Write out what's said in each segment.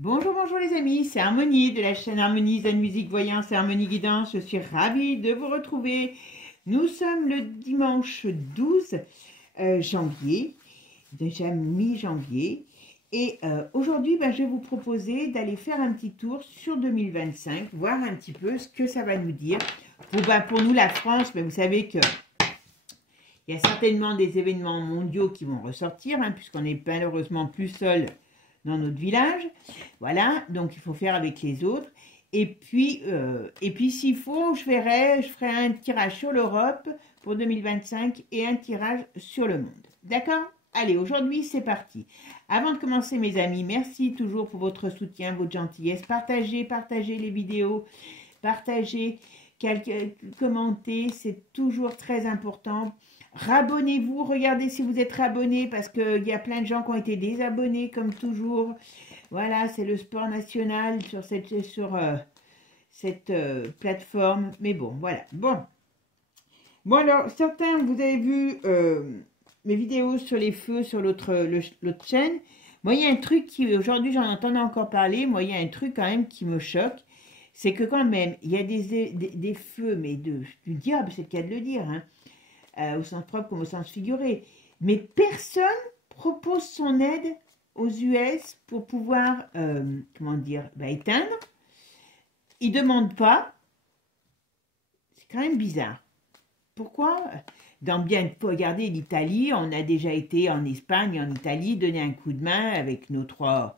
Bonjour, bonjour les amis, c'est Harmonie de la chaîne Harmonie Zen Musique Voyance et Harmonie Guidance. Je suis ravie de vous retrouver. Nous sommes le dimanche 12 janvier, déjà mi-janvier. Et aujourd'hui, je vais vous proposer d'aller faire un petit tour sur 2025, voir un petit peu ce que ça va nous dire. Pour nous, la France, vous savez que il y a certainement des événements mondiaux qui vont ressortir, puisqu'on n'est malheureusement plus seul dans notre village. Voilà, donc il faut faire avec les autres. Et puis s'il faut, je ferai un tirage sur l'Europe pour 2025 et un tirage sur le monde. D'accord? Allez, aujourd'hui, c'est parti. Avant de commencer, mes amis, merci toujours pour votre soutien, votre gentillesse. Partagez les vidéos, partagez, commentez, c'est toujours très important. Rabonnez-vous, regardez si vous êtes rabonné parce qu'il y a plein de gens qui ont été désabonnés comme toujours. Voilà, c'est le sport national sur cette plateforme. Mais bon, voilà. Bon, alors, certains, vous avez vu mes vidéos sur les feux sur l'autre chaîne. Moi, il y a un truc qui, aujourd'hui, j'en entends encore parler. Moi, il y a un truc quand même qui me choque. C'est que quand même, il y a des feux, mais du diable, c'est le cas de le dire, au sens propre comme au sens figuré. Mais personne propose son aide aux US pour pouvoir, éteindre. Ils ne demandent pas. C'est quand même bizarre. Pourquoi? Regardez l'Italie, on a déjà été en Espagne, en Italie, donner un coup de main avec nos trois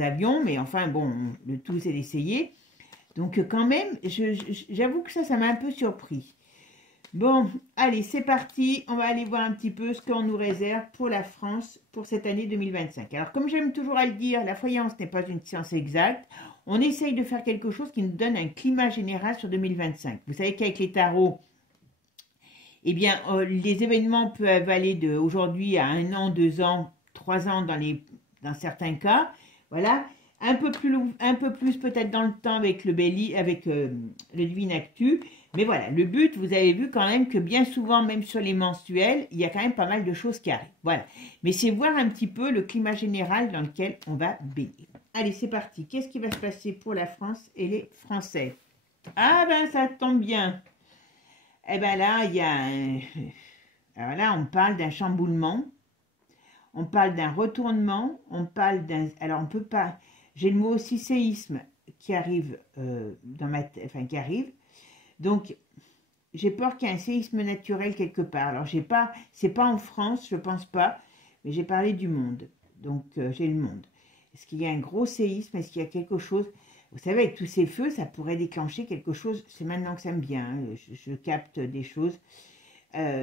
avions, mais enfin bon, le tout c'est d'essayer. Donc quand même, j'avoue que ça m'a un peu surpris. Bon, allez, c'est parti. On va aller voir un petit peu ce qu'on nous réserve pour la France pour cette année 2025. Alors, comme j'aime toujours à le dire, la voyance n'est pas une science exacte. On essaye de faire quelque chose qui nous donne un climat général sur 2025. Vous savez qu'avec les tarots, eh bien, les événements peuvent aller d'aujourd'hui à 1 an, 2 ans, 3 ans dans certains cas. Voilà. Un peu plus peut-être dans le temps avec le Divine Actu. Mais voilà, le but, vous avez vu quand même que bien souvent, même sur les mensuels, il y a quand même pas mal de choses qui arrivent. Voilà. Mais c'est voir un petit peu le climat général dans lequel on va baigner. Allez, c'est parti. Qu'est-ce qui va se passer pour la France et les Français? Ah ben, ça tombe bien. Eh ben là, alors là, on parle d'un chamboulement. On parle d'un retournement. On parle d'un... Alors, on peut pas... J'ai le mot aussi séisme qui arrive qui arrive. Donc, j'ai peur qu'il y ait un séisme naturel quelque part. Alors, c'est pas en France, je pense pas, mais j'ai parlé du monde. Donc, j'ai le monde. Est-ce qu'il y a un gros séisme? Est-ce qu'il y a quelque chose? Vous savez, avec tous ces feux, ça pourrait déclencher quelque chose. C'est maintenant que ça me vient. Je capte des choses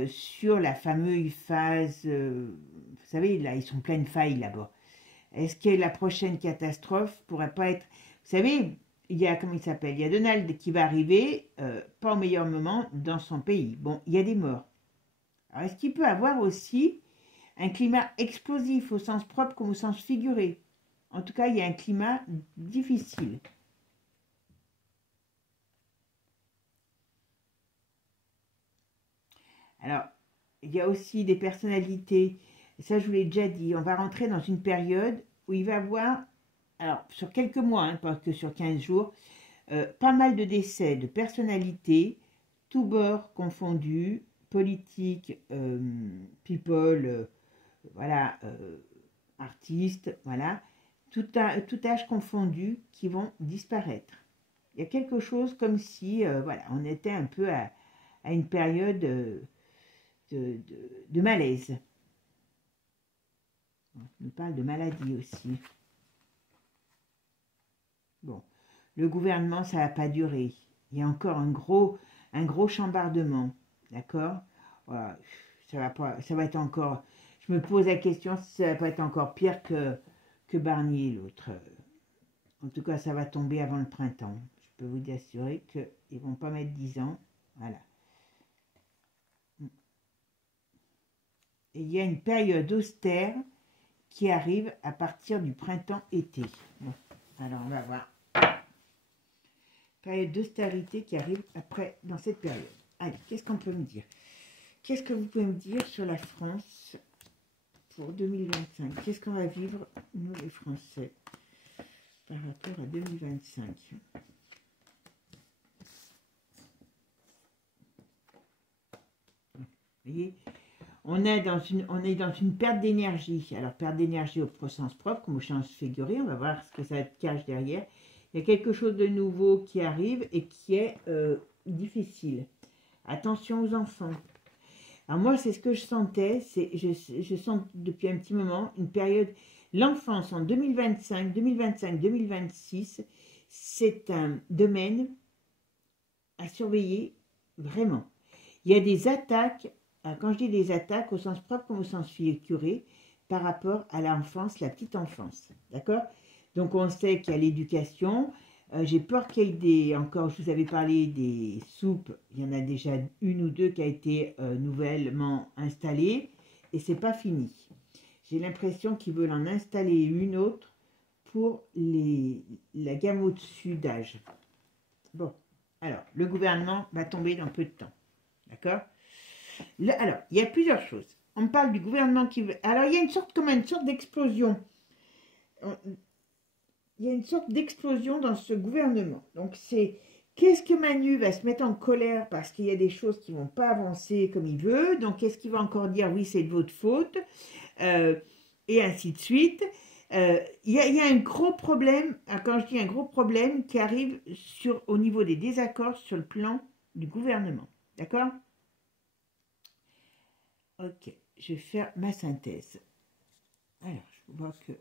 sur la fameuse phase. Vous savez, là, ils sont pleines failles là-bas. Est-ce que la prochaine catastrophe pourrait pas être... Vous savez, il y a, comment il s'appelle? Il y a Donald qui va arriver, pas au meilleur moment, dans son pays. Bon, il y a des morts. Alors, est-ce qu'il peut avoir aussi un climat explosif au sens propre comme au sens figuré? En tout cas, il y a un climat difficile. Alors, il y a aussi des personnalités, et ça je vous l'ai déjà dit, on va rentrer dans une période où il va y avoir, alors sur quelques mois, pas que sur 15 jours, pas mal de décès de personnalités, tous bords confondus, politiques, people, voilà, artistes, voilà, tout âge confondu, qui vont disparaître. Il y a quelque chose comme si, voilà, on était un peu à une période de malaise. On parle de maladie aussi. Bon, le gouvernement, ça ne va pas durer. Il y a encore un gros chambardement, d'accord? Voilà, ça va être encore... Je me pose la question si ça va pas être encore pire que Barnier, l'autre. En tout cas, ça va tomber avant le printemps. Je peux vous assurer qu'ils ne vont pas mettre 10 ans. Voilà. Et il y a une période austère qui arrive à partir du printemps-été. Bon, alors on va voir. Période d'austérité qui arrive après, dans cette période. Allez, qu'est-ce qu'on peut me dire? Qu'est-ce que vous pouvez me dire sur la France pour 2025. Qu'est-ce qu'on va vivre, nous les Français, par rapport à 2025? Vous voyez, on est dans une perte d'énergie. Alors, perte d'énergie au sens propre, comme au sens figuré. On va voir ce que ça cache derrière. Il y a quelque chose de nouveau qui arrive et qui est difficile. Attention aux enfants. Alors moi, c'est ce que je sentais. Je sens depuis un petit moment une période... L'enfance en 2025, 2026, c'est un domaine à surveiller vraiment. Il y a des attaques, quand je dis des attaques, au sens propre comme au sens figuré, par rapport à l'enfance, la petite enfance. D'accord? Donc on sait qu'il y a l'éducation. J'ai peur qu'il y ait des... Encore, je vous avais parlé des soupes. Il y en a déjà une ou deux qui a été nouvellement installée. Et c'est pas fini. J'ai l'impression qu'ils veulent en installer une autre pour la gamme au-dessus d'âge. Bon, alors, le gouvernement va tomber dans peu de temps. D'accord? Alors, il y a plusieurs choses. On parle du gouvernement qui veut... Alors, il y a une sorte d'explosion. Il y a une sorte d'explosion dans ce gouvernement. Donc, c'est... Qu'est-ce que Manu va se mettre en colère parce qu'il y a des choses qui ne vont pas avancer comme il veut. Donc, qu'est-ce qu'il va encore dire? Oui, c'est de votre faute. Et ainsi de suite. Il y a un gros problème, quand je dis un gros problème, qui arrive au niveau des désaccords sur le plan du gouvernement. D'accord? Ok, je vais faire ma synthèse. Alors, je vois que...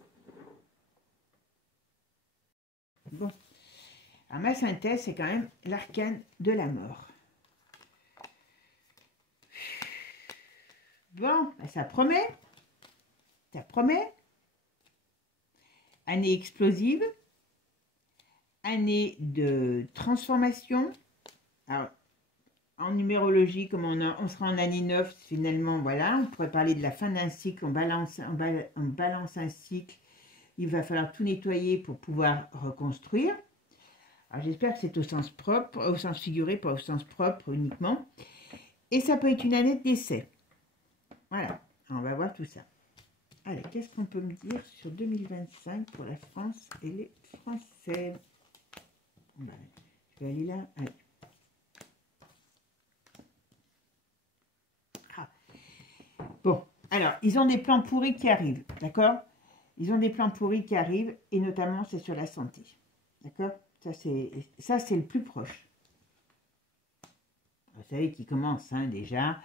Bon. Alors, ma synthèse, c'est quand même l'arcane de la mort. Bon, ben, ça promet. Ça promet. Année explosive. Année de transformation. Alors, en numérologie, comme on sera en année 9, finalement, voilà, on pourrait parler de la fin d'un cycle, on balance un cycle, il va falloir tout nettoyer pour pouvoir reconstruire. Alors, j'espère que c'est au sens propre, au sens figuré, pas au sens propre uniquement. Et ça peut être une année de décès. Voilà, on va voir tout ça. Allez, qu'est-ce qu'on peut me dire sur 2025 pour la France et les Français? Voilà. Je vais aller là. Allez. Ah. Bon, alors, ils ont des plans pourris qui arrivent, d'accord? Ils ont des plans pourris qui arrivent, et notamment, c'est sur la santé. D'accord? Ça, c'est le plus proche. Vous savez qui commence, hein, déjà.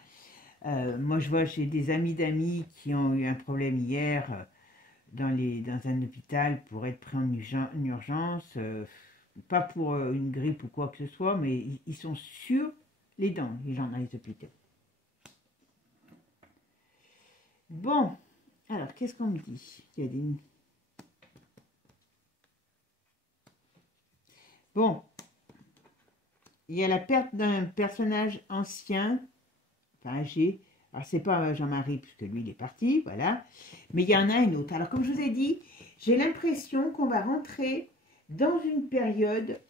Moi, je vois, j'ai des amis d'amis qui ont eu un problème hier dans un hôpital pour être pris en urgence. Pas pour une grippe ou quoi que ce soit, mais ils sont sur les dents, les gens dans les hôpitaux. Bon, alors, qu'est-ce qu'on me dit? Il y a des... Bon, il y a la perte d'un personnage ancien, enfin âgé. Alors, c'est pas Jean-Marie, puisque lui, il est parti, voilà. Mais il y en a un autre. Alors, comme je vous ai dit, j'ai l'impression qu'on va rentrer dans une période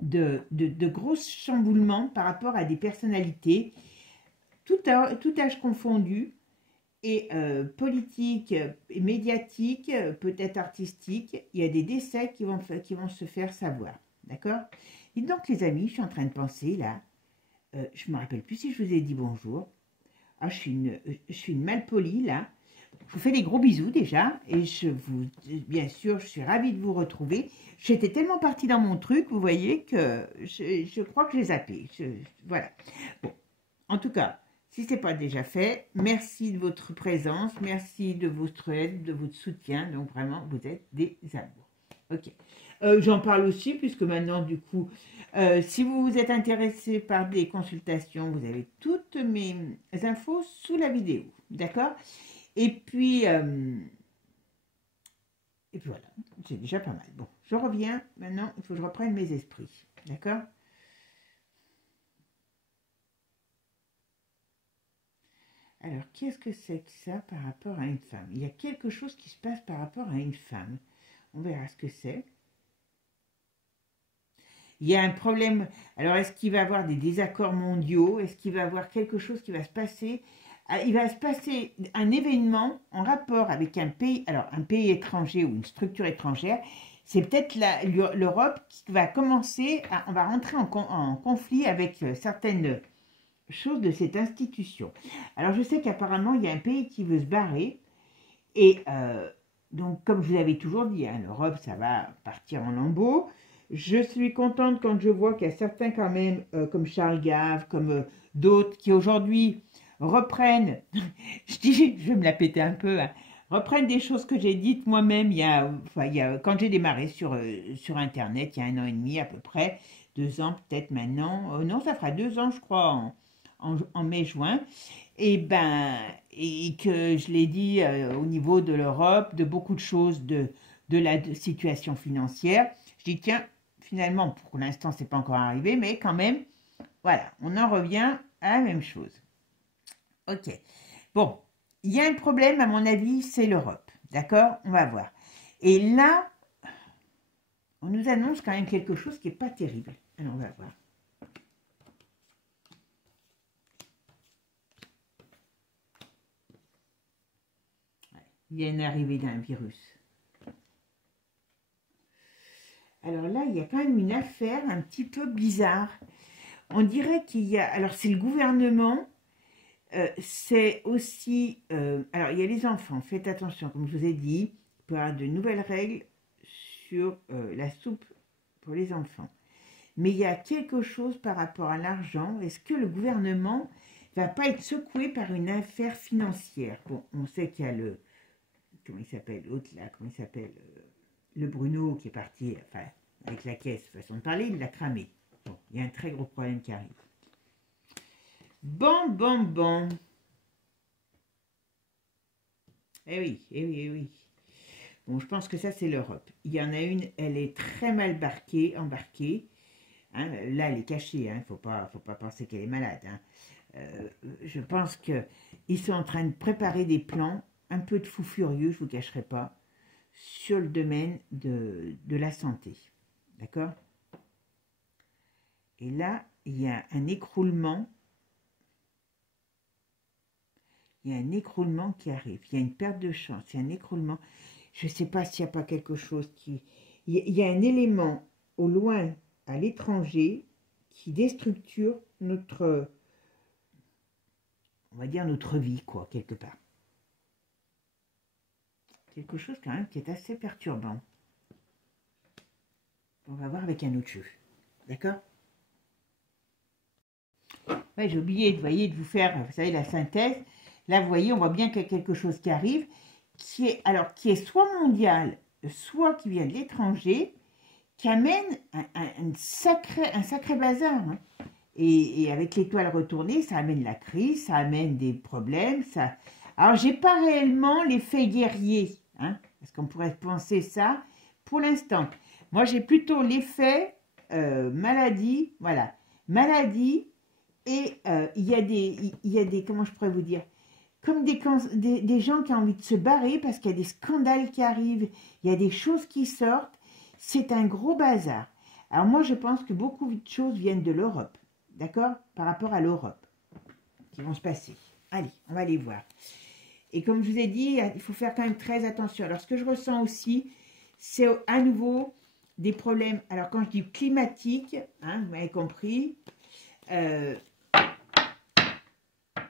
de gros chamboulements par rapport à des personnalités, tout âge confondu, et politique, médiatique, peut-être artistique. Il y a des décès qui vont se faire savoir. D'accord? Et donc, les amis, je suis en train de penser, là, je ne me rappelle plus si je vous ai dit bonjour. Ah, je suis une malpolie, là. Je vous fais des gros bisous, déjà. Et bien sûr, je suis ravie de vous retrouver. J'étais tellement partie dans mon truc, vous voyez, que je crois que j'ai zappé. Voilà. Bon, en tout cas, si ce n'est pas déjà fait, merci de votre présence, merci de votre aide, de votre soutien. Donc, vraiment, vous êtes des amours. Ok. J'en parle aussi, puisque maintenant, du coup, si vous êtes intéressé par des consultations, vous avez toutes mes infos sous la vidéo. D'accord? Et puis voilà, c'est déjà pas mal. Bon, je reviens. Maintenant, il faut que je reprenne mes esprits. D'accord? Alors, qu'est-ce que c'est que ça par rapport à une femme? Il y a quelque chose qui se passe par rapport à une femme. On verra ce que c'est. Il y a un problème. Alors, est-ce qu'il va y avoir des désaccords mondiaux? Est-ce qu'il va y avoir quelque chose qui va se passer il va se passer un événement en rapport avec un pays, alors un pays étranger ou une structure étrangère. C'est peut-être l'Europe qui va commencer, on va rentrer en conflit avec certaines choses de cette institution. Alors je sais qu'apparemment il y a un pays qui veut se barrer et donc comme je vous avais toujours dit, hein, l'Europe ça va partir en lambeaux. Je suis contente quand je vois qu'il y a certains quand même comme Charles Gave, comme d'autres qui aujourd'hui reprennent, je vais me la péter un peu, hein, reprennent des choses que j'ai dites moi-même quand j'ai démarré sur Internet, il y a 1 an et demi à peu près, 2 ans peut-être maintenant, non ça fera 2 ans je crois en mai-juin, et que je l'ai dit au niveau de l'Europe, de beaucoup de choses, de la situation financière, je dis tiens, finalement pour l'instant c'est pas encore arrivé, mais quand même, voilà, on en revient à la même chose. Ok, bon, il y a un problème à mon avis, c'est l'Europe, d'accord? On va voir. Et là, on nous annonce quand même quelque chose qui n'est pas terrible. Alors on va voir. Il y a une arrivée d'un virus. Alors là, il y a quand même une affaire un petit peu bizarre. On dirait qu'il y a... Alors c'est le gouvernement... c'est aussi, alors il y a les enfants, faites attention, comme je vous ai dit, il peut y avoir de nouvelles règles sur la soupe pour les enfants. Mais il y a quelque chose par rapport à l'argent. Est-ce que le gouvernement ne va pas être secoué par une affaire financière? Bon, on sait qu'il y a le, comment il s'appelle, l'autre là, comment il s'appelle, le Bruno qui est parti, enfin, avec la caisse, façon de parler, il l'a cramé. Bon, il y a un très gros problème qui arrive. Bon. Eh oui, eh oui, eh oui. Bon, je pense que ça, c'est l'Europe. Il y en a une, elle est très mal embarquée. Hein, là, elle est cachée, hein, faut pas penser qu'elle est malade. Hein. Je pense qu'ils sont en train de préparer des plans, un peu de fou furieux, je ne vous cacherai pas, sur le domaine de la santé. D'accord? Et là, il y a un écroulement. Il y a un écroulement qui arrive. Il y a une perte de chance. Il y a un écroulement. Je ne sais pas s'il n'y a pas quelque chose qui... Il y a un élément au loin, à l'étranger, qui déstructure notre... On va dire notre vie, quoi, quelque part. Quelque chose quand même qui est assez perturbant. On va voir avec un autre jeu. D'accord? Ouais, j'ai oublié, de vous faire, vous savez, la synthèse. Là, vous voyez, on voit bien qu'il y a quelque chose qui arrive, qui est soit mondial, soit qui vient de l'étranger, qui amène un sacré bazar. Hein. Et avec l'étoile retournée, ça amène la crise, ça amène des problèmes. Alors, j'ai pas réellement l'effet guerrier, hein, parce qu'on pourrait penser ça pour l'instant. Moi, j'ai plutôt l'effet maladie, voilà, maladie, et il y a des, comment je pourrais vous dire, comme des gens qui ont envie de se barrer parce qu'il y a des scandales qui arrivent, il y a des choses qui sortent, c'est un gros bazar. Alors moi, je pense que beaucoup de choses viennent de l'Europe, d'accord? Par rapport à l'Europe, qui vont se passer. Allez, on va les voir. Et comme je vous ai dit, il faut faire quand même très attention. Alors, ce que je ressens aussi, c'est à nouveau des problèmes. Alors, quand je dis climatique, hein, vous m'avez compris,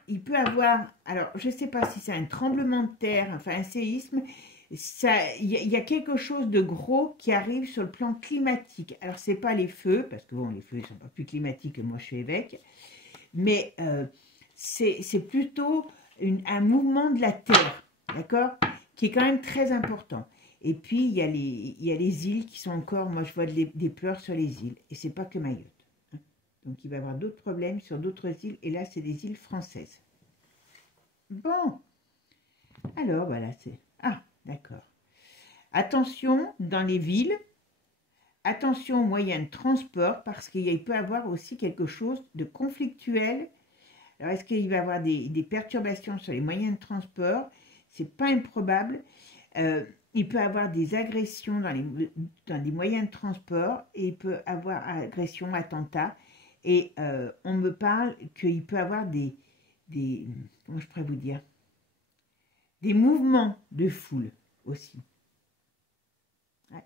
il peut avoir, alors je ne sais pas si c'est un tremblement de terre, enfin un séisme, il y a quelque chose de gros qui arrive sur le plan climatique. Alors ce n'est pas les feux, parce que bon, les feux ne sont pas plus climatiques que moi je suis évêque, mais c'est plutôt un mouvement de la terre, d'accord, qui est quand même très important. Et puis il y a les îles qui sont encore, moi je vois des pleurs sur les îles, et c'est pas que Mayotte. Donc, il va y avoir d'autres problèmes sur d'autres îles. Et là, c'est des îles françaises. Bon. Alors, voilà, c'est... Ah, d'accord. Attention dans les villes. Attention aux moyens de transport, parce qu'il peut y avoir aussi quelque chose de conflictuel. Alors, est-ce qu'il va y avoir des perturbations sur les moyens de transport? C'est pas improbable. Il peut y avoir des agressions dans les moyens de transport. Et il peut y avoir agressions, attentats. Et on me parle qu'il peut y avoir des comment je pourrais vous dire, des mouvements de foule aussi. Ouais.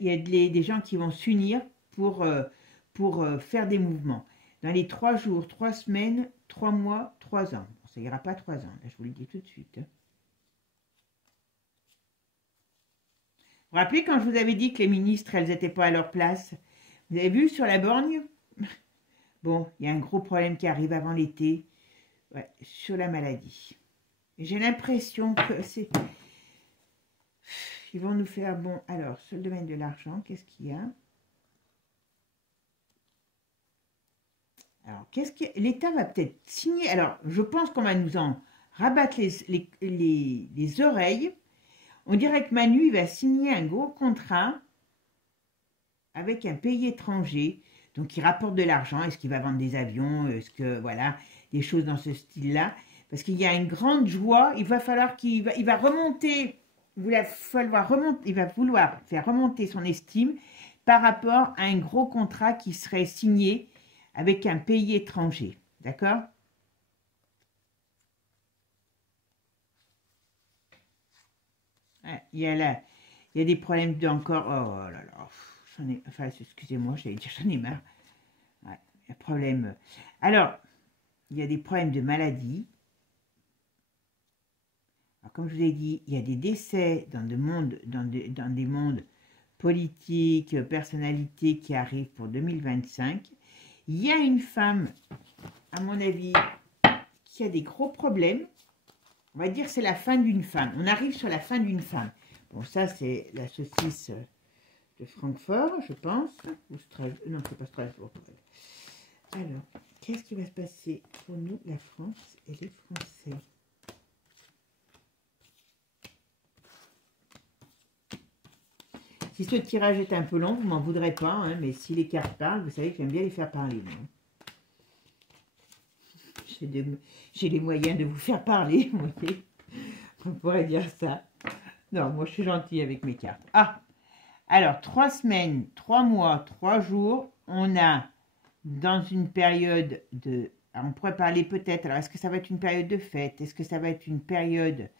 Il y a des gens qui vont s'unir pour faire des mouvements. Dans les 3 jours, 3 semaines, 3 mois, 3 ans. Bon, ça ira pas 3 ans, là, je vous le dis tout de suite. Hein. Vous vous rappelez quand je vous avais dit que les ministres, elles n'étaient pas à leur place? Vous avez vu sur la borgne? Bon, il y a un gros problème qui arrive avant l'été, ouais, sur la maladie. J'ai l'impression que c'est... Ils vont nous faire... Bon, alors, sur le domaine de l'argent, qu'est-ce qu'il y a? Alors, qu'est-ce que... L'État va peut-être signer... Alors, je pense qu'on va nous en rabattre les oreilles. On dirait que Manu, il va signer un gros contrat avec un pays étranger, donc il rapporte de l'argent. Est-ce qu'il va vendre des avions? Est-ce que, voilà, des choses dans ce style-là? Parce qu'il y a une grande joie. Il va falloir qu'il va remonter... Il va vouloir faire remonter son estime par rapport à un gros contrat qui serait signé avec un pays étranger. D'accord? Ouais, il y a des problèmes encore. Oh là là. Enfin, excusez-moi, j'allais dire, j'en ai marre. Ouais, il y a problème. Alors, il y a des problèmes de maladie. Alors, comme je vous ai dit, il y a des décès dans des mondes politiques, personnalités qui arrivent pour 2025. Il y a une femme, à mon avis, qui a des gros problèmes. On va dire que c'est la fin d'une femme. On arrive sur la fin d'une femme. Bon, ça, c'est la saucisse de Francfort, je pense. Ou non, c'est pas Strasbourg. Alors, qu'est-ce qui va se passer pour nous, la France et les Français? Si ce tirage est un peu long, vous m'en voudrez pas, hein, mais si les cartes parlent, vous savez que j'aime bien les faire parler. J'ai les moyens de vous faire parler, vous voyez. On pourrait dire ça. Non, moi je suis gentille avec mes cartes. Ah, alors 3 semaines, 3 mois, 3 jours, on a dans une période de... Alors, on pourrait parler peut-être, alors est-ce que ça va être une période de fête? Est-ce que ça va être une période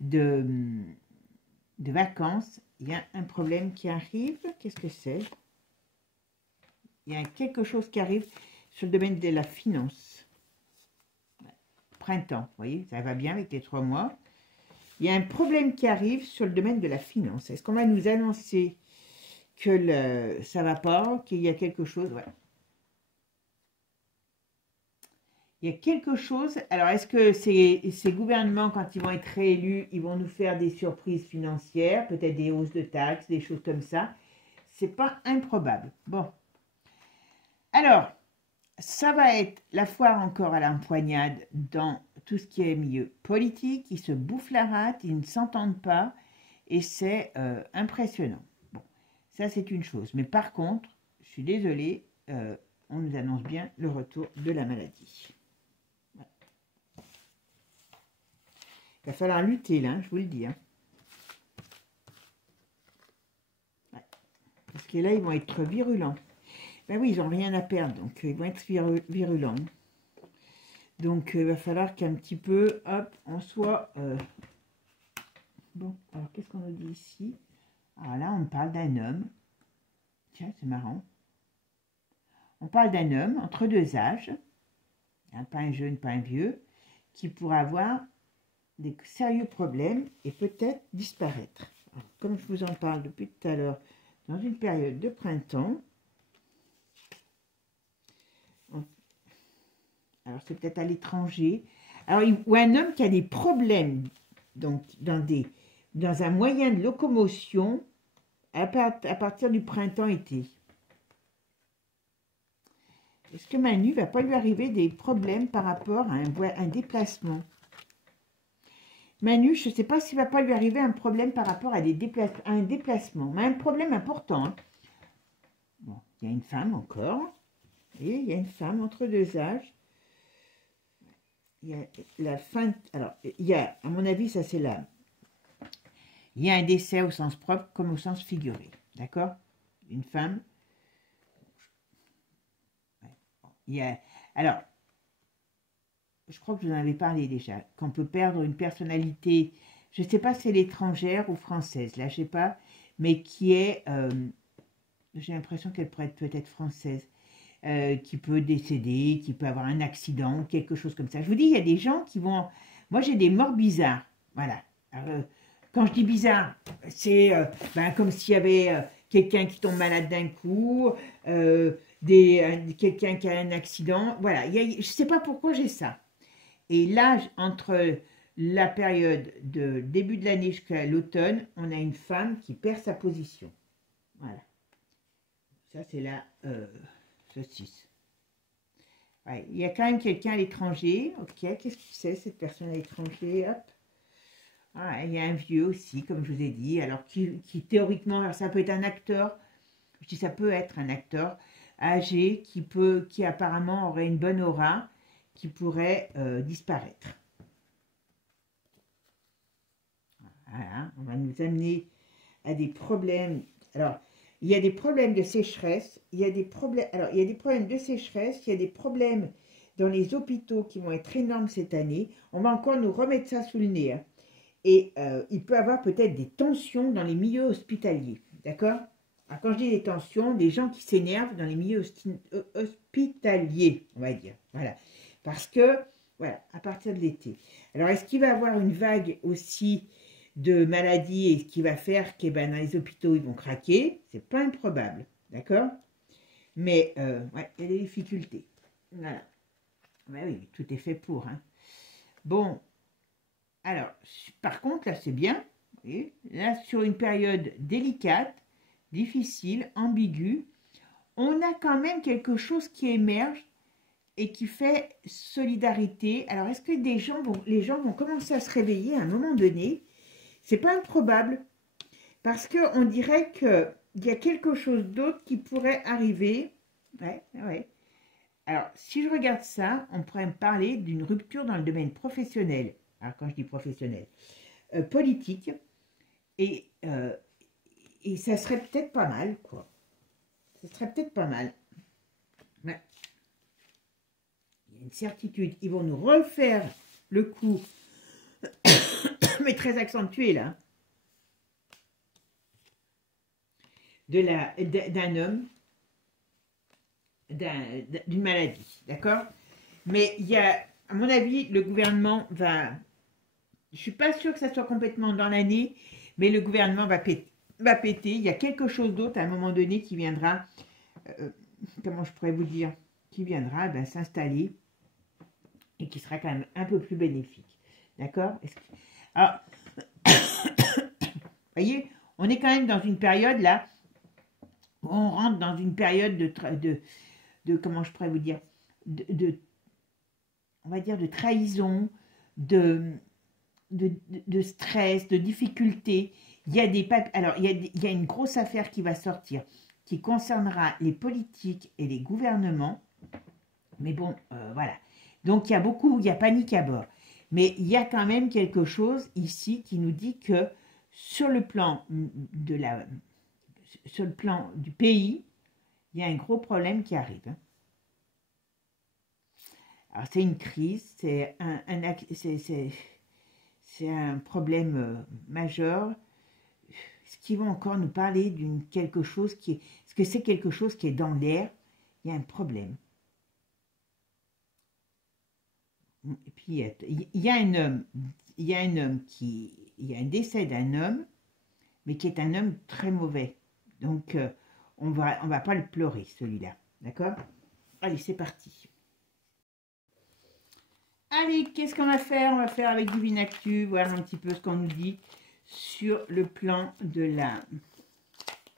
de vacances? Il y a un problème qui arrive. Qu'est-ce que c'est? Il y a quelque chose qui arrive sur le domaine de la finance. Printemps, vous voyez, ça va bien avec les 3 mois. Il y a un problème qui arrive sur le domaine de la finance. Est-ce qu'on va nous annoncer que ça ne va pas, qu'il y a quelque chose? Ouais. Il y a quelque chose. Alors, est-ce que ces gouvernements, quand ils vont être réélus, ils vont nous faire des surprises financières, peut-être des hausses de taxes, des choses comme ça? C'est pas improbable. Bon. Alors, ça va être la foire encore à l'empoignade dans tout ce qui est milieu politique. Ils se bouffent la rate, ils ne s'entendent pas et c'est impressionnant. Bon, ça c'est une chose. Mais par contre, je suis désolée, on nous annonce bien le retour de la maladie. Ouais. Il va falloir lutter là, je vous le dis. Hein. Ouais. Parce que là, ils vont être virulents. Ben oui, ils n'ont rien à perdre, donc ils vont être virulents. Donc, il va falloir qu'un petit peu, hop, on soit... Bon, alors, qu'est-ce qu'on nous dit ici? Alors là, on parle d'un homme. Tiens, c'est marrant. On parle d'un homme entre 2 âges, hein, pas un jeune, pas un vieux, qui pourra avoir des sérieux problèmes et peut-être disparaître. Alors, comme je vous en parle depuis tout à l'heure, dans une période de printemps, alors c'est peut-être à l'étranger, alors ou un homme qui a des problèmes donc dans un moyen de locomotion à partir du printemps-été. Est-ce que Manu va pas lui arriver des problèmes par rapport à un déplacement? Manu, je ne sais pas s'il va pas lui arriver un problème par rapport à un déplacement, mais un problème important. Hein. Bon, il y a une femme encore, et il y a une femme entre 2 âges. Il y a la fin, alors, il y a, à mon avis, ça c'est là. Il y a un décès au sens propre comme au sens figuré. D'accord? Une femme. Il y a, alors, je crois que vous en avez parlé déjà, qu'on peut perdre une personnalité, je ne sais pas si c'est l'étrangère ou française, là je sais pas, mais qui est, j'ai l'impression qu'elle pourrait être peut-être française, qui peut décéder, qui peut avoir un accident, quelque chose comme ça. Je vous dis, il y a des gens qui vont, moi j'ai des morts bizarres, voilà. Alors, quand je dis bizarre, c'est ben, comme s'il y avait quelqu'un qui tombe malade d'un coup, quelqu'un qui a un accident, voilà. Je ne sais pas pourquoi j'ai ça. Et là, entre la période de début de l'année jusqu'à l'automne, on a une femme qui perd sa position. Voilà. Ça, c'est la saucisse. Ouais, il y a quand même quelqu'un à l'étranger. Ok, qu'est-ce que c'est cette personne à l'étranger? Hop. Ah, il y a un vieux aussi, comme je vous ai dit, alors qui théoriquement, ça peut être un acteur, je dis ça peut être un acteur âgé qui apparemment aurait une bonne aura, qui pourrait disparaître. Voilà, on va nous amener à des problèmes. Alors, il y a des problèmes de sécheresse, il y a des problèmes, alors il y a des problèmes de sécheresse, il y a des problèmes dans les hôpitaux qui vont être énormes cette année. On va encore nous remettre ça sous le nez, hein. Et il peut y avoir peut-être des tensions dans les milieux hospitaliers, d'accord? Alors quand je dis des tensions, des gens qui s'énervent dans les milieux hospitaliers, on va dire, voilà. Parce que, voilà, à partir de l'été. Alors est-ce qu'il va y avoir une vague aussi de maladies et ce qui va faire que ben, dans les hôpitaux, ils vont craquer? C'est pas improbable, d'accord? Mais, ouais, il y a des difficultés. Voilà. Ben oui, tout est fait pour, hein. Bon. Alors, par contre, là, c'est bien. Vous voyez, là, sur une période délicate, difficile, ambiguë, on a quand même quelque chose qui émerge et qui fait solidarité. Alors, est-ce que les gens vont commencer à se réveiller à un moment donné? C'est pas improbable, parce qu'on dirait qu'il y a quelque chose d'autre qui pourrait arriver. Ouais, ouais. Alors, si je regarde ça, on pourrait me parler d'une rupture dans le domaine professionnel. Alors, quand je dis professionnel, politique, et ça serait peut-être pas mal, quoi. Ça serait peut-être pas mal. Ouais. Il y a une certitude, ils vont nous refaire le coup, mais très accentué, là, d'un homme, d'une maladie, d'accord? Mais il y a, à mon avis, le gouvernement va... Je ne suis pas sûre que ça soit complètement dans l'année, mais le gouvernement va péter. Il y a quelque chose d'autre à un moment donné qui viendra, comment je pourrais vous dire, qui viendra ben, s'installer et qui sera quand même un peu plus bénéfique. D'accord? Alors, vous voyez, on est quand même dans une période là, où on rentre dans une période de comment je pourrais vous dire, on va dire de trahison, de stress, de difficultés. Il y a alors, il y a une grosse affaire qui va sortir, qui concernera les politiques et les gouvernements. Mais bon, voilà. Donc, il y a panique à bord. Mais il y a quand même quelque chose ici qui nous dit que sur le plan du pays, il y a un gros problème qui arrive. Alors, c'est une crise, c'est un problème majeur. Est-ce qu'ils vont encore nous parler quelque chose qui est... Est-ce que c'est quelque chose qui est dans l'air? Il y a un problème. Et puis, il y a un homme. Il y a un décès d'un homme, mais qui est un homme très mauvais. Donc, on va pas le pleurer, celui-là. D'accord? Allez, c'est parti. Allez, qu'est-ce qu'on va faire? On va faire avec Divinactu, voir un petit peu ce qu'on nous dit sur le plan de la...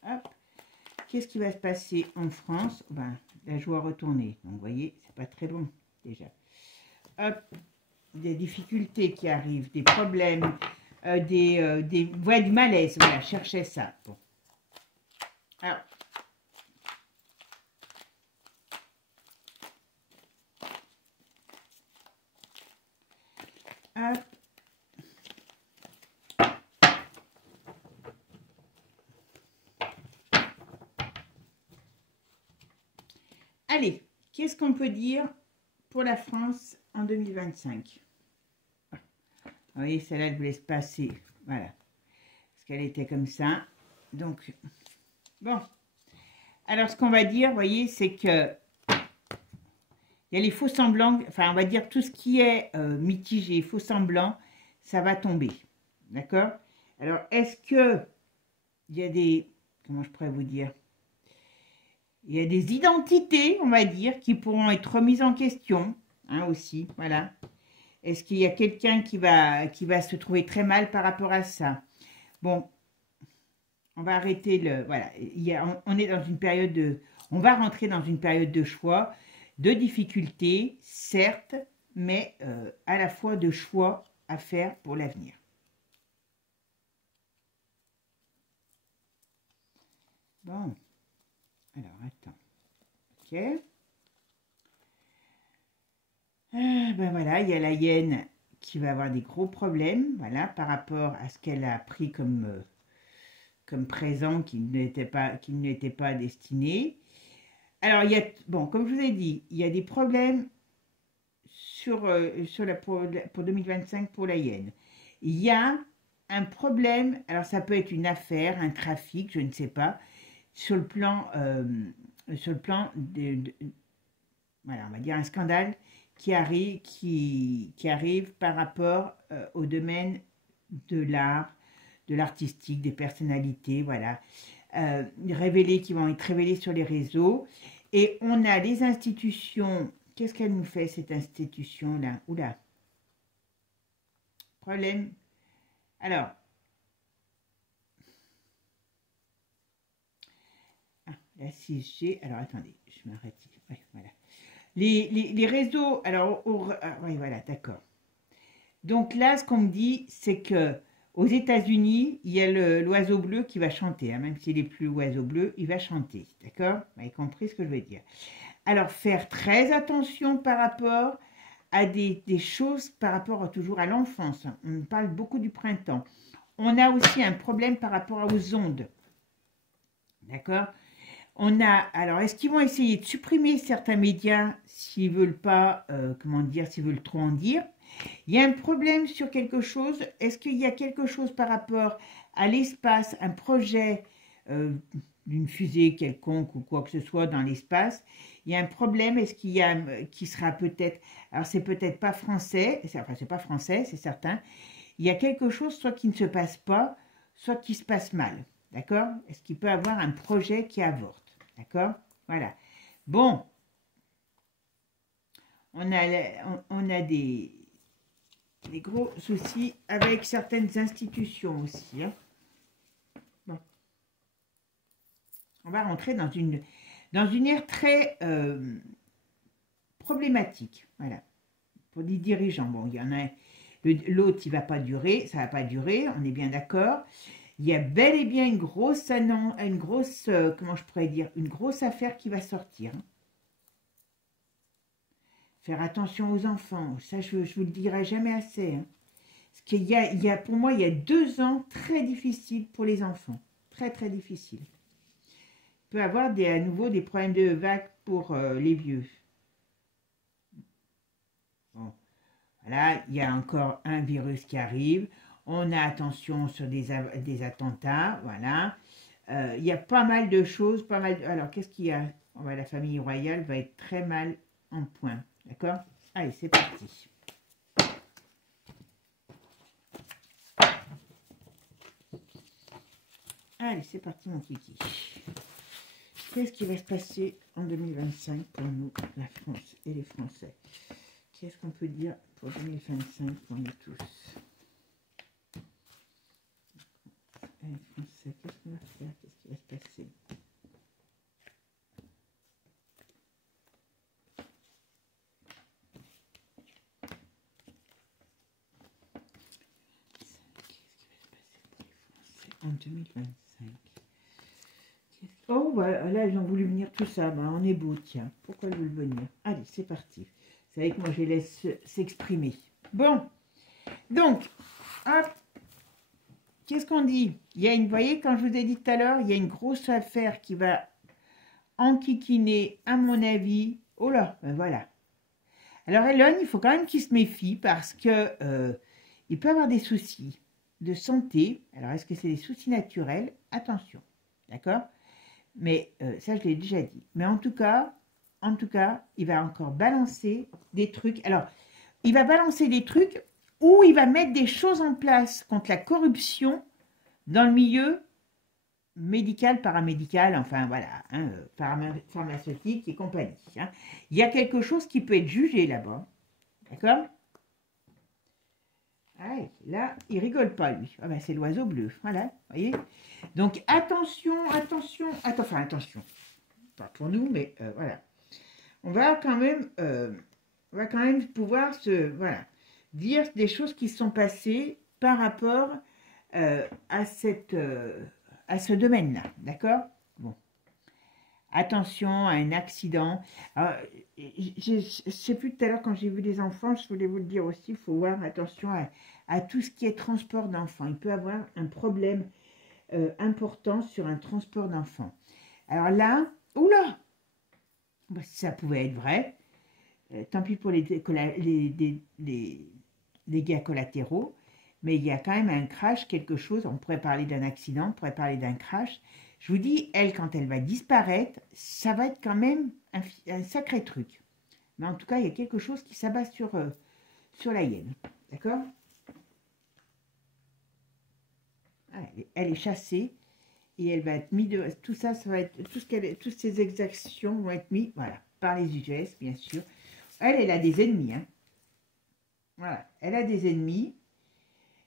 Hop. Qu'est-ce qui va se passer en France? Ben, la joie retournée. Donc, vous voyez, c'est pas très loin, déjà. Hop. Des difficultés qui arrivent, des problèmes, ouais, du malaise. Voilà, cherchez ça. Bon. Alors, hop. Allez, qu'est-ce qu'on peut dire pour la France en 2025. Vous voyez, celle-là, elle vous laisse passer. Voilà. Parce qu'elle était comme ça. Donc, bon. Alors, ce qu'on va dire, vous voyez, c'est que il y a les faux semblants, enfin, on va dire tout ce qui est mitigé, faux semblants, ça va tomber. D'accord? Alors, est-ce que il y a des, comment je pourrais vous dire? Il y a des identités, on va dire, qui pourront être remises en question, hein, aussi, voilà. Est-ce qu'il y a quelqu'un qui va se trouver très mal par rapport à ça? Bon, on va arrêter le, voilà, on est dans une période de, on va rentrer dans une période de choix, de difficultés, certes, mais à la fois de choix à faire pour l'avenir. Bon, alors attends, ok. Ben voilà, il y a la hyène qui va avoir des gros problèmes, voilà, par rapport à ce qu'elle a pris comme, comme présent qui n'était pas destiné. Alors, il y a, bon, comme je vous ai dit, il y a des problèmes pour 2025 pour la hyène. Il y a un problème, alors ça peut être une affaire, un trafic, je ne sais pas, sur le plan voilà, on va dire un scandale qui arrive par rapport au domaine de l'art, de l'artistique, des personnalités, voilà, qui vont être révélées sur les réseaux. Et on a les institutions. Qu'est-ce qu'elle nous fait, cette institution-là? Oula. Problème. Alors. Ah, la 6G. Alors, attendez, je m'arrête. Ouais, voilà. Les réseaux. Alors, oui, voilà, d'accord. Donc là, ce qu'on me dit, c'est que aux États-Unis, il y a l'oiseau bleu qui va chanter. Hein, même s'il n'est plus l'oiseau bleu, il va chanter. D'accord? Vous avez compris ce que je veux dire. Alors, faire très attention par rapport à des choses par rapport toujours à l'enfance. On parle beaucoup du printemps. On a aussi un problème par rapport aux ondes. D'accord? Alors, est-ce qu'ils vont essayer de supprimer certains médias s'ils ne veulent pas, comment dire, s'ils veulent trop en dire? Il y a un problème sur quelque chose. Est-ce qu'il y a quelque chose par rapport à l'espace, un projet d'une fusée quelconque ou quoi que ce soit dans l'espace? Il y a un problème. Est-ce qu'il y a qui sera peut-être, alors c'est peut-être pas français, enfin c'est pas français, c'est certain. Il y a quelque chose soit qui ne se passe pas, soit qui se passe mal. D'accord? Est-ce qu'il peut avoir un projet qui avorte? D'accord? Voilà. Bon. On a des gros soucis avec certaines institutions aussi. Hein. Bon. On va rentrer dans une ère très problématique. Voilà. Pour les dirigeants. Bon, il y en a. L'autre, il ne va pas durer. Ça ne va pas durer. On est bien d'accord. Il y a bel et bien une grosse comment je pourrais dire, une grosse affaire qui va sortir. Hein. Faire attention aux enfants, ça je vous le dirai jamais assez. Hein. Parce qu'il y a, pour moi, il y a 2 ans très difficiles pour les enfants. Très, très difficiles. Il peut y avoir à nouveau des problèmes de vagues pour les vieux. Bon. Voilà, il y a encore un virus qui arrive. On a attention sur des attentats. Voilà. Il y a pas mal de choses. Alors, qu'est-ce qu'il y a? La famille royale va être très mal en point. D'accord? Allez, c'est parti. Allez, c'est parti, mon kiki. Qu'est-ce qui va se passer en 2025 pour nous, la France et les Français? Qu'est-ce qu'on peut dire pour 2025 pour nous tous? Les Français, qu'est-ce qu'on va faire? Qu'est-ce qui va se passer? En 2025. Oh, bah, là, ils ont voulu venir tout ça. Bah, on est beau, tiens. Pourquoi ils veulent venir? Allez, c'est parti. Vous savez que moi, je les laisse s'exprimer. Bon. Donc, hop. Qu'est-ce qu'on dit? Il y a vous voyez, quand je vous ai dit tout à l'heure, il y a une grosse affaire qui va enquiquiner, à mon avis. Oh là, ben voilà. Alors, Elon, il faut quand même qu'il se méfie parce que il peut avoir des soucis de santé. Alors, est-ce que c'est des soucis naturels? Attention, d'accord? Mais ça, je l'ai déjà dit. Mais en tout cas, il va encore balancer des trucs. Alors, il va balancer des trucs où il va mettre des choses en place contre la corruption dans le milieu médical, paramédical, enfin voilà, hein, pharmaceutique et compagnie. Hein. Il y a quelque chose qui peut être jugé là-bas, d'accord? Ah, là, il rigole pas, lui. Ah ben, c'est l'oiseau bleu, voilà, vous voyez? Donc, attention, enfin, attention. Pas pour nous, mais voilà. On va quand même pouvoir voilà, dire des choses qui sont passées par rapport à ce domaine-là, d'accord? Bon. Attention à un accident. Alors, je ne sais plus tout à l'heure quand j'ai vu des enfants, je voulais vous le dire aussi, il faut voir attention à tout ce qui est transport d'enfants. Il peut avoir un problème important sur un transport d'enfants. Alors là, oula, bah, si ça pouvait être vrai, tant pis pour les dégâts collatéraux, mais il y a quand même un crash, quelque chose, on pourrait parler d'un accident, on pourrait parler d'un crash. Je vous dis, elle, quand elle va disparaître, ça va être quand même un sacré truc. Mais en tout cas, il y a quelque chose qui s'abat sur la hyène. D'accord? Elle est chassée et elle va être mise de... Tout ça, ça va être... Toutes ces exactions vont être mises, voilà, par les UGS, bien sûr. Elle a des ennemis, hein. Voilà, elle a des ennemis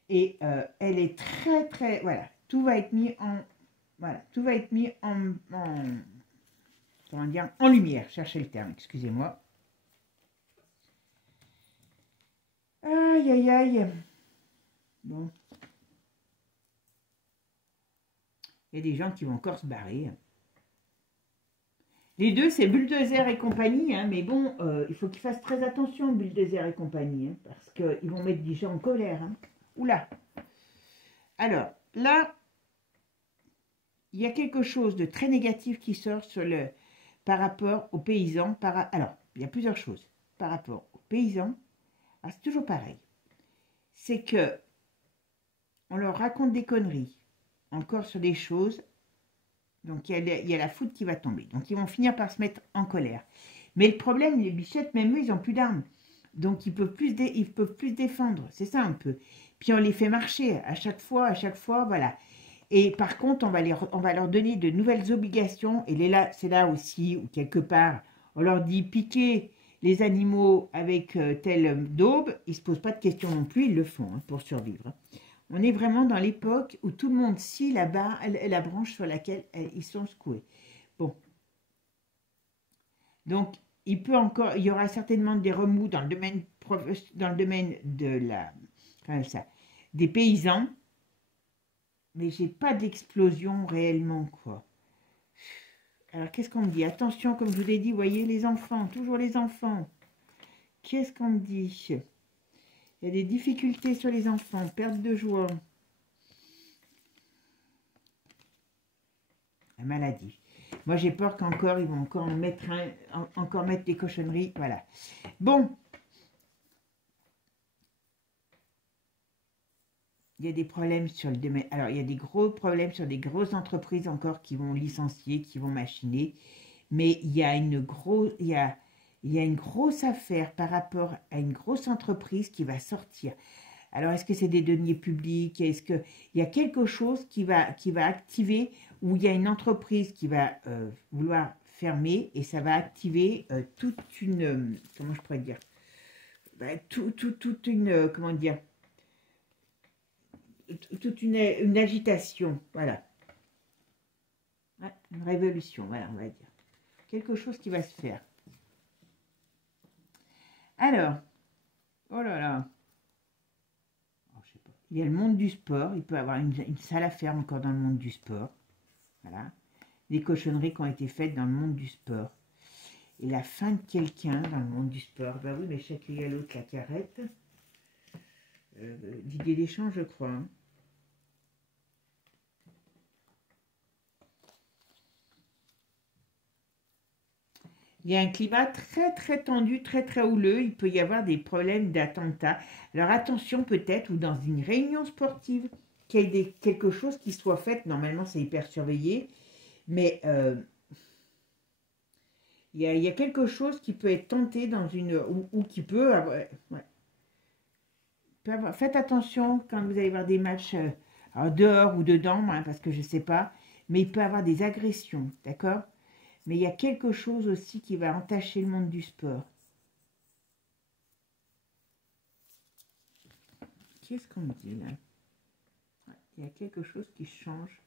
et elle est très, très... Voilà, tout va être mis en... Voilà, tout va être mis comment dire, en lumière, cherchez le terme, excusez-moi. Aïe, aïe, aïe. Bon. Il y a des gens qui vont encore se barrer. Les deux, c'est Bulldozer et compagnie, hein, mais bon, il faut qu'ils fassent très attention, Bulldozer et compagnie, hein, parce qu'ils vont mettre des gens en colère. Hein. Oula. Alors, là, il y a quelque chose de très négatif qui sort par rapport aux paysans. Alors, il y a plusieurs choses. Par rapport aux paysans, c'est toujours pareil. C'est que on leur raconte des conneries, encore sur des choses. Donc, il y a la foudre qui va tomber. Donc, ils vont finir par se mettre en colère. Mais le problème, les bichettes, même eux, ils n'ont plus d'armes. Donc, ils peuvent plus défendre. C'est ça un peu. Puis, on les fait marcher à chaque fois, voilà. Et par contre, on va leur donner de nouvelles obligations. Et c'est là aussi où, quelque part, on leur dit piquer les animaux avec telle daube. Ils ne se posent pas de questions non plus, ils le font hein, pour survivre. On est vraiment dans l'époque où tout le monde scie la branche sur laquelle ils sont secoués. Bon. Donc, il y aura certainement des remous dans le domaine des paysans, mais j'ai pas d'explosion réellement, quoi. Alors, qu'est-ce qu'on me dit? Attention, comme je vous l'ai dit, voyez, les enfants, toujours les enfants. Qu'est-ce qu'on me dit? Il y a des difficultés sur les enfants, perte de joie. La maladie. Moi, j'ai peur qu'encore, ils vont encore mettre des cochonneries. Voilà. Bon. Il y a des problèmes sur le domaine. Alors, il y a des gros problèmes sur des grosses entreprises encore qui vont licencier, qui vont machiner. Mais il y a une grosse affaire par rapport à une grosse entreprise qui va sortir. Alors, est-ce que c'est des deniers publics? Est-ce qu'il y a quelque chose qui va activer, où il y a une entreprise qui va vouloir fermer et ça va activer toute une... comment je pourrais dire? Toute une... comment dire? Toute une agitation, voilà. Ouais, une révolution, voilà, on va dire. Quelque chose qui va se faire. Alors, oh là là. Il y a le monde du sport, il peut y avoir une sale affaire encore dans le monde du sport. Voilà. Des cochonneries qui ont été faites dans le monde du sport. Et la fin de quelqu'un dans le monde du sport. Ben oui, mais chacun à l'autre la carrette. Didier Deschamps, je crois. Hein. Il y a un climat très très tendu, très très houleux. Il peut y avoir des problèmes d'attentats. Alors attention peut-être, ou dans une réunion sportive, qu'il y ait quelque chose qui soit fait. Normalement, c'est hyper surveillé. Mais il y a quelque chose qui peut être tenté dans une... ou qui peut avoir... ouais. Faites attention quand vous allez voir des matchs alors dehors ou dedans, hein, parce que je ne sais pas. Mais il peut y avoir des agressions, d'accord? Mais il y a quelque chose aussi qui va entacher le monde du sport. Qu'est-ce qu'on dit là? Il y a quelque chose qui change.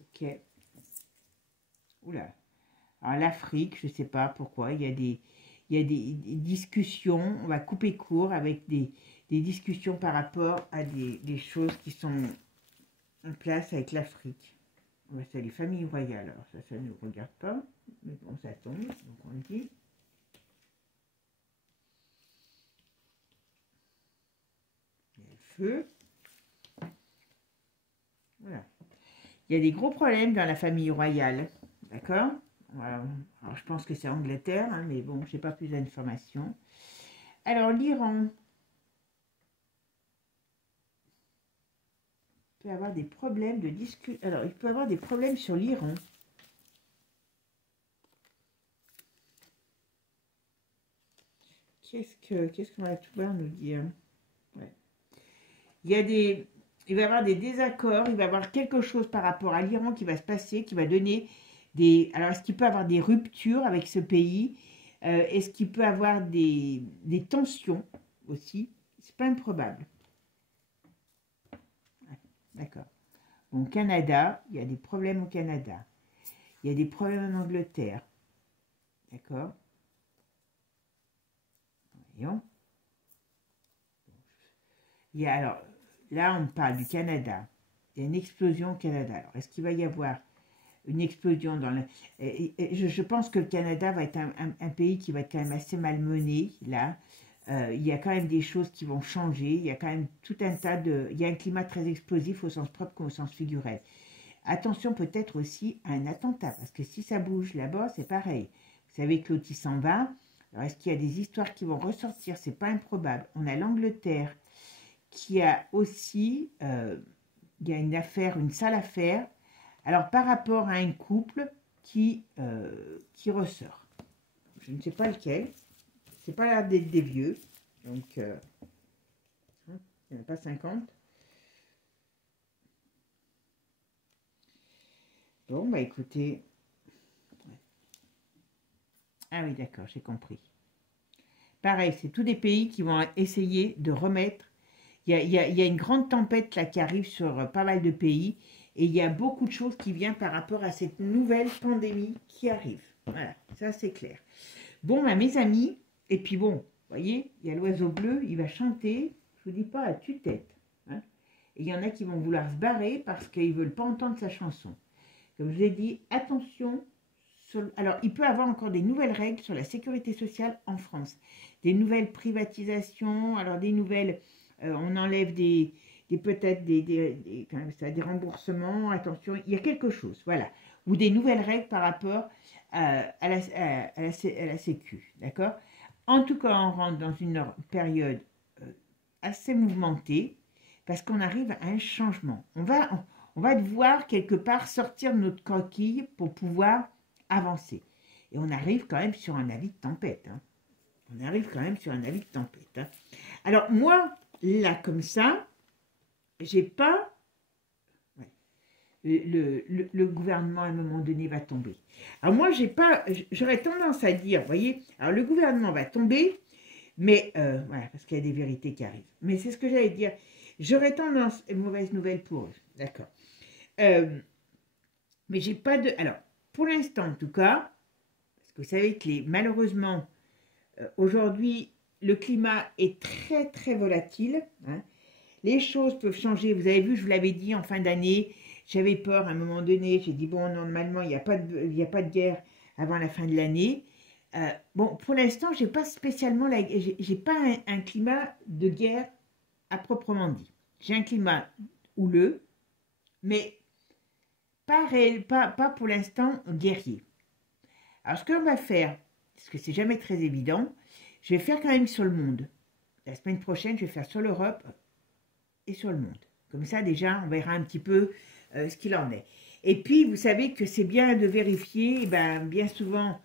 Ok. Oula. Alors l'Afrique, je ne sais pas pourquoi, il y a des discussions, on va couper court avec des discussions par rapport à des choses qui sont en place avec l'Afrique. C'est les familles royales, alors ça ne nous regarde pas, mais bon, ça tombe, donc on le dit. Il y a le feu. Voilà. Il y a des gros problèmes dans la famille royale, d'accord? Voilà. Alors je pense que c'est Angleterre, hein, mais bon, je n'ai pas plus d'informations. Alors l'Iran peut avoir des problèmes de discussion. Alors il peut avoir des problèmes sur l'Iran. Qu'est-ce qu'on va pouvoir nous dire? Ouais. Il va y avoir des désaccords, il va y avoir quelque chose par rapport à l'Iran qui va se passer, qui va donner des... Alors, est-ce qu'il peut y avoir des ruptures avec ce pays? Est-ce qu'il peut y avoir des tensions aussi? C'est pas improbable. Ouais, d'accord. Au Canada, il y a des problèmes au Canada. Il y a des problèmes en Angleterre. D'accord? Voyons. Alors, là, on parle du Canada. Il y a une explosion au Canada. Alors, est-ce qu'il va y avoir une explosion dans le... je pense que le Canada va être un pays qui va être quand même assez malmené, là. Il y a quand même des choses qui vont changer. Il y a quand même tout un tas de... Il y a un climat très explosif au sens propre comme au sens figuré. Attention peut-être aussi à un attentat, parce que si ça bouge là-bas, c'est pareil. Vous savez que l'autre, il s'en va. Alors, est-ce qu'il y a des histoires qui vont ressortir? C'est pas improbable. On a l'Angleterre qui a aussi, il y a une affaire, une sale affaire, alors par rapport à un couple qui ressort. Je ne sais pas lequel, c'est pas l'air d'être des vieux, donc il n'y en a pas 50. Bon, bah écoutez, ah oui d'accord, j'ai compris. Pareil, c'est tous des pays qui vont essayer de remettre. Il y a une grande tempête là qui arrive sur pas mal de pays et il y a beaucoup de choses qui viennent par rapport à cette nouvelle pandémie qui arrive. Voilà, ça c'est clair. Bon, bah, mes amis, et puis bon, vous voyez, il y a l'oiseau bleu, il va chanter, je vous dis pas à tue-tête. Hein, et il y en a qui vont vouloir se barrer parce qu'ils ne veulent pas entendre sa chanson. Comme je vous ai dit, attention. Alors, il peut y avoir encore des nouvelles règles sur la sécurité sociale en France. Des nouvelles privatisations, alors des nouvelles... on enlève peut-être des remboursements, attention, il y a quelque chose, voilà. Ou des nouvelles règles par rapport à la Sécu, d'accord? En tout cas, on rentre dans une période assez mouvementée parce qu'on arrive à un changement. On va devoir quelque part sortir de notre coquille pour pouvoir avancer. Et on arrive quand même sur un avis de tempête. Hein. On arrive quand même sur un avis de tempête. Hein. Alors moi, là, comme ça, j'ai pas... Ouais, le gouvernement, à un moment donné, va tomber. Alors moi, j'aurais tendance à dire, vous voyez, alors le gouvernement va tomber, mais, voilà, parce qu'il y a des vérités qui arrivent. Mais c'est ce que j'allais dire. J'aurais tendance, mauvaise nouvelle pour eux, d'accord. Mais j'ai pas de... Alors, pour l'instant, en tout cas, parce que vous savez que malheureusement, aujourd'hui, le climat est très, très volatile. Hein. Les choses peuvent changer. Vous avez vu, je vous l'avais dit en fin d'année, j'avais peur à un moment donné. J'ai dit, bon, normalement, il n'y a pas de guerre avant la fin de l'année. Bon, pour l'instant, j'ai pas spécialement... J'ai pas un climat de guerre à proprement dit. J'ai un climat houleux, mais pas pour l'instant guerrier. Alors, ce qu'on va faire, parce que c'est jamais très évident. Je vais faire quand même sur le monde. La semaine prochaine, je vais faire sur l'Europe et sur le monde. Comme ça, déjà, on verra un petit peu ce qu'il en est. Et puis, vous savez que c'est bien de vérifier, bien souvent,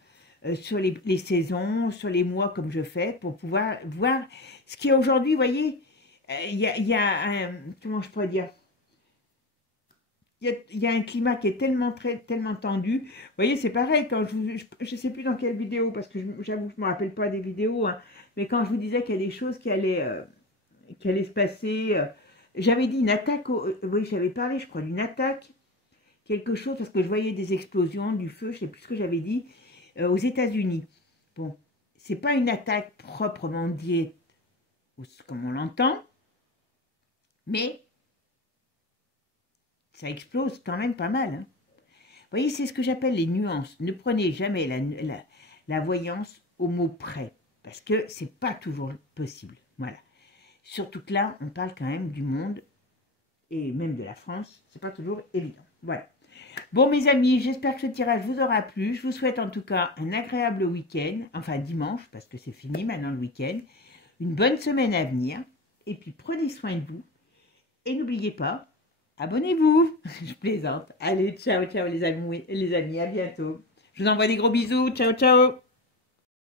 sur les saisons, sur les mois, comme je fais, pour pouvoir voir ce qui est aujourd'hui. Vous voyez, il y a un, comment je pourrais dire, il y a un climat qui est tellement tendu. Vous voyez, c'est pareil, quand je ne sais plus dans quelle vidéo, parce que j'avoue que je ne me rappelle pas des vidéos, hein, mais quand je vous disais qu'il y a des choses qui allaient se passer, j'avais dit une attaque, oui, j'avais parlé, je crois, d'une attaque, quelque chose, parce que je voyais des explosions, du feu, je ne sais plus ce que j'avais dit, aux États-Unis. Bon, c'est pas une attaque proprement dite, comme on l'entend, mais ça explose quand même pas mal. Hein. Vous voyez, c'est ce que j'appelle les nuances. Ne prenez jamais la voyance au mot près, parce que c'est pas toujours possible. Voilà. Surtout que là, on parle quand même du monde, et même de la France, c'est pas toujours évident. Voilà. Bon, mes amis, j'espère que ce tirage vous aura plu. Je vous souhaite en tout cas un agréable week-end, enfin dimanche, parce que c'est fini maintenant le week-end. Une bonne semaine à venir, et puis prenez soin de vous. Et n'oubliez pas, abonnez-vous. Je plaisante. Allez, ciao, ciao les amis, à bientôt. Je vous envoie des gros bisous. Ciao, ciao.